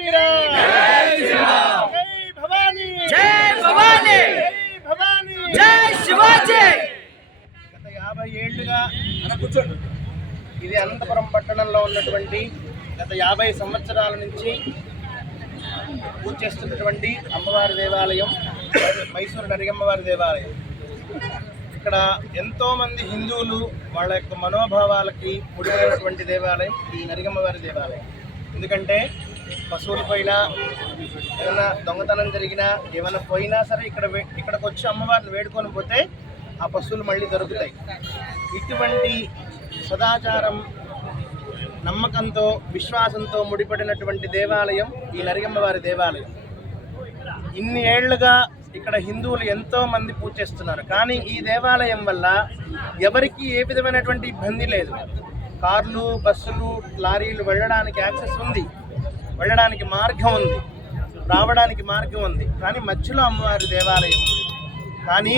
శ్రీరామ్ జై భవానీ జై భవానీ జై భవానీ జై శివాజీ. గత 50 ఏళ్లుగా ఇది అనంతపురం పట్టణంలో ఉన్నటువంటి గత 50 సంవత్సరాల నుంచి పూజ చేస్తున్నటువంటి అమ్మవారి దేవాలయం మైసూరు నరిగమ్మవారి దేవాలయం. ఇక్కడ ఎంతోమంది హిందువులు వాళ్ళ యొక్క మనోభావాలకి ముడిపడినటువంటి దేవాలయం ఈ నరిగమ్మవారి దేవాలయం. ఎందుకంటే పశువులు పోయినా, ఏమైనా దొంగతనం జరిగినా, ఏమైనా పోయినా సరే ఇక్కడికి వచ్చి అమ్మవారిని వేడుకొని పోతే ఆ పశువులు మళ్ళీ దొరుకుతాయి. ఇటువంటి సదాచారం, నమ్మకంతో, విశ్వాసంతో ముడిపడినటువంటి దేవాలయం ఈ నరిగమ్మవారి దేవాలయం. ఇన్ని ఏళ్లుగా ఇక్కడ హిందువులు ఎంతో మంది పూజ చేస్తున్నారు. కానీ ఈ దేవాలయం వల్ల ఎవరికి ఏ విధమైనటువంటి ఇబ్బంది లేదు. కార్లు, బస్సులు, లారీలు వెళ్ళడానికి యాక్సెస్ ఉంది, వెళ్ళడానికి మార్గం ఉంది, రావడానికి మార్గం ఉంది. కానీ మధ్యలో అమ్మవారి దేవాలయం ఉంది. కానీ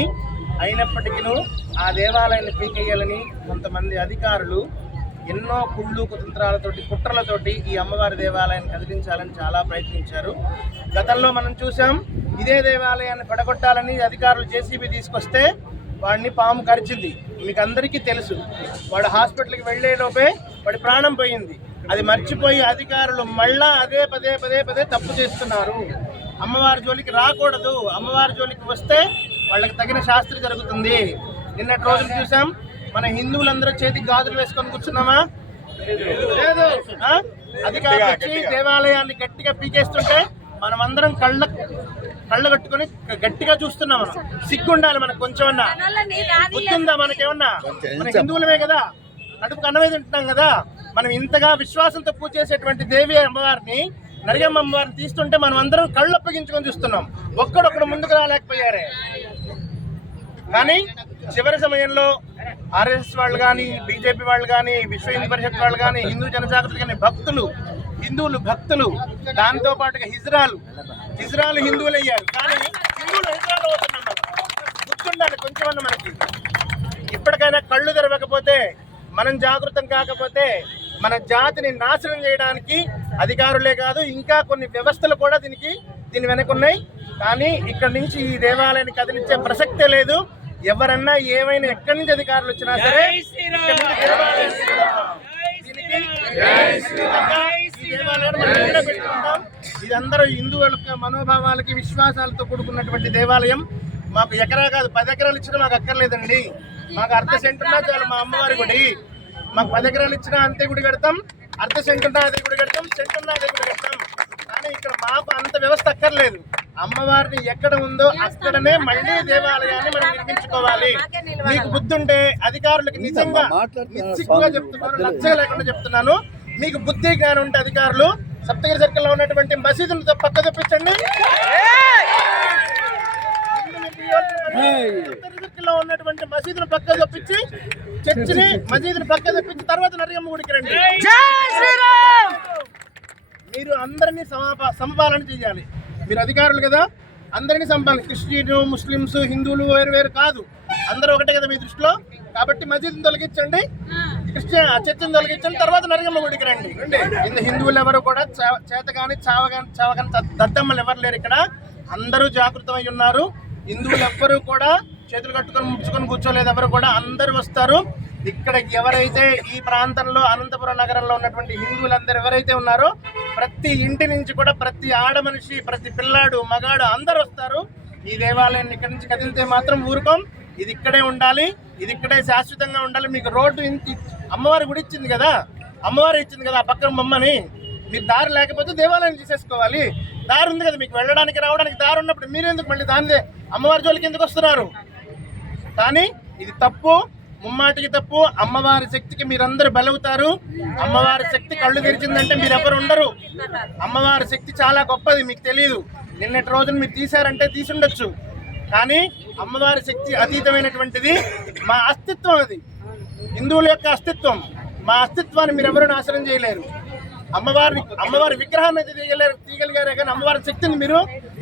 అయినప్పటికీ ఆ దేవాలయాన్ని పీకేయాలని కొంతమంది అధికారులు ఎన్నో కుళ్ళు కుతంత్రాలతోటి, కుట్రలతోటి ఈ అమ్మవారి దేవాలయాన్ని కదిలించాలని చాలా ప్రయత్నించారు. గతంలో మనం చూసాం, ఇదే దేవాలయాన్ని పడగొట్టాలని అధికారులు జేసీబీ తీసుకొస్తే వాడిని పాము కరిచింది. మీకు అందరికీ తెలుసు. వాడు హాస్పిటల్కి వెళ్ళేలోపే వాడి ప్రాణం పోయింది. అది మర్చిపోయి అధికారులు మళ్ళా అదే పదే పదే పదే తప్పు చేస్తున్నారు. అమ్మవారి జోలికి రాకూడదు, అమ్మవారి జోలికి వస్తే వాళ్ళకి తగిన శాస్త్రి జరుగుతుంది. నిన్నటి రోజులు చూసాం, మన హిందువులందరూ చేతికి గాజులు వేసుకొని కూర్చున్నామా? లేదు. అధికారులు వచ్చి దేవాలయాన్ని గట్టిగా పీకేస్తుంటే మనం అందరం కళ్ళ కట్టుకొని గట్టిగా చూస్తున్నాం. మనం సిగ్గుండాలి మనకు కొంచెమన్నా, గుర్తుందా మనకేమన్నా? మన హిందువులమే కదా, కడుపుకు అన్నమే తింటున్నాం కదా. మనం ఇంతగా విశ్వాసంతో పూజ చేసేటువంటి దేవి అమ్మవారిని, నరిగమ్మ అమ్మవారిని తీస్తుంటే మనం అందరం కళ్ళు అప్పగించుకొని చూస్తున్నాం. ఒక్కడొక్కడు ముందుకు రాలేకపోయారే. కానీ చివరి సమయంలో ఆర్ఎస్ఎస్ వాళ్ళు కానీ, బీజేపీ వాళ్ళు కానీ, విశ్వ హిందూ పరిషత్ వాళ్ళు కానీ, హిందూ జనజాగృతి కానీ, హిందువులు భక్తులు, దాంతో పాటుగా హిజ్రాలు హిందువులు అయ్యారు. కానీ హిందువులు హిజ్రాలు అవుతున్నారు. గుర్తుండాలి కొంచెమన్నా మనకి. ఇప్పటికైనా కళ్ళు తెరవకపోతే, మనం జాగృతం కాకపోతే మన జాతిని నాశనం చేయడానికి అధికారులే కాదు, ఇంకా కొన్ని వ్యవస్థలు కూడా దీని వెనకున్నాయి. కానీ ఇక్కడి నుంచి ఈ దేవాలయాన్ని కదిలించే ప్రసక్తే లేదు. ఎవరన్నా ఏమైనా ఎక్కడి నుంచి అధికారులు వచ్చినా సరే ఇది అందరూ హిందువుల మనోభావాలకి, విశ్వాసాలతో కూడుకున్నటువంటి దేవాలయం. మాకు ఎకరా కాదు 10 ఎకరాలు ఇచ్చినా మాకు అక్కర్లేదండి. మాకు అర్ధ సెంటు ఉన్నా చాలు మా అమ్మవారి గుడి. మాకు 10 ఎకరాలు ఇచ్చినా అంతే గుడి కడతాం, అర్ధ సెంటు ఉన్నా అదే గుడి కడతాం, సెంటు ఉన్నా అదే గుడి కడతాం. కానీ ఇక్కడ మాకు అంత వ్యవస్థ అక్కర్లేదు. అమ్మవారిని ఎక్కడ ఉందో అక్కడనే మళ్ళీ దేవాలయాన్ని మనం నిర్మించుకోవాలి. మీకు బుద్ధి ఉంటే అధికారులకు నిజంగా నిశ్చితంగా చెప్తున్నాను, లక్ష్యం లేకుండా చెప్తున్నాను, మీకు బుద్ధి జ్ఞానం ఉంటే అధికారులు సప్తగిరి సర్కిల్లో ఉన్నటువంటి మసీదును పక్క తెప్పించండి. సప్తగిరిలో ఉన్నటువంటి మసీదును పక్క తెప్పించి, చర్చిని, మసీదుని పక్క తెప్పించి తర్వాత నరిగమ్మ గుడికి రండి. మీరు అందరినీ సమపాలన చేయాలి. మీరు అధికారులు కదా, అందరినీ సంపాలి. క్రిస్టియన్, ముస్లిమ్స్, హిందువులు వేరు కాదు, అందరూ ఒకటే కదా మీ దృష్టిలో. కాబట్టి మసీదుని తొలగించండి, చర్చిని తొలగించండి, తర్వాత నరిగమ్మ గుడికి రండి. హిందువులు ఎవరు కూడా చేతగాని చావగాని దద్దమ్మలు ఎవరు లేరు ఇక్కడ. అందరూ జాగృతమై ఉన్నారు. హిందువులు ఎవ్వరూ కూడా చేతులు కట్టుకొని ముడుచుకొని కూర్చోలేదు. ఎవరు కూడా అందరూ వస్తారు. ఇక్కడ ఎవరైతే ఈ ప్రాంతంలో అనంతపురం నగరంలో ఉన్నటువంటి హిందువులందరూ ఎవరైతే ఉన్నారో ప్రతి ఇంటి నుంచి కూడా ప్రతి ఆడ మనిషి, ప్రతి పిల్లాడు, మగాడు అందరూ వస్తారు. ఈ దేవాలయాన్ని ఇక్కడి నుంచి కదిలితే మాత్రం ఊరుకోం. ఇది ఇక్కడే ఉండాలి, ఇది ఇక్కడే శాశ్వతంగా ఉండాలి. మీకు రోడ్డు అమ్మవారి గుడి ఇచ్చింది కదా, అమ్మవారి ఇచ్చింది కదా ఆ పక్కన బొమ్మని. మీరు దారి లేకపోతే దేవాలయం తీసేసుకోవాలి. దారి ఉంది కదా మీకు, వెళ్ళడానికి రావడానికి దారి ఉన్నప్పుడు మీరెందుకు మళ్ళీ దానిదే అమ్మవారి జోలికి ఎందుకు వస్తున్నారు? కానీ ఇది తప్పు, ముమ్మాటికి తప్పు. అమ్మవారి శక్తికి మీరందరూ బలవుతారు. అమ్మవారి శక్తి కళ్ళు తెరిచిందంటే మీరెవరు ఉండరు. అమ్మవారి శక్తి చాలా గొప్పది, మీకు తెలియదు. నిన్నటి రోజున మీరు తీశారంటే తీసుండొచ్చు, కానీ అమ్మవారి శక్తి అతీతమైనటువంటిది. మా అస్తిత్వం అది, హిందువుల యొక్క అస్తిత్వం. మా అస్తిత్వాన్ని మీరెవరూ నాశనం చేయలేరు. అమ్మవారి విగ్రహాన్ని అయితే తీయగలిగారే కానీ అమ్మవారి శక్తిని మీరు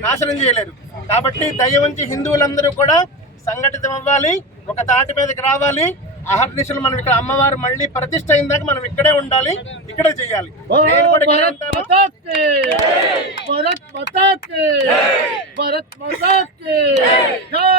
నాశనం చేయలేరు. కాబట్టి దయ ఉంచి హిందువులందరూ కూడా సంఘటితం అవ్వాలి, ఒక తాటి మీదకి రావాలి. అహర్నిశలు మనం ఇక్కడ అమ్మవారు మళ్ళీ ప్రతిష్ఠ అయిందాక మనం ఇక్కడే ఉండాలి, ఇక్కడే చేయాలి. నేను కూడా भारत माता की भारत माता की जय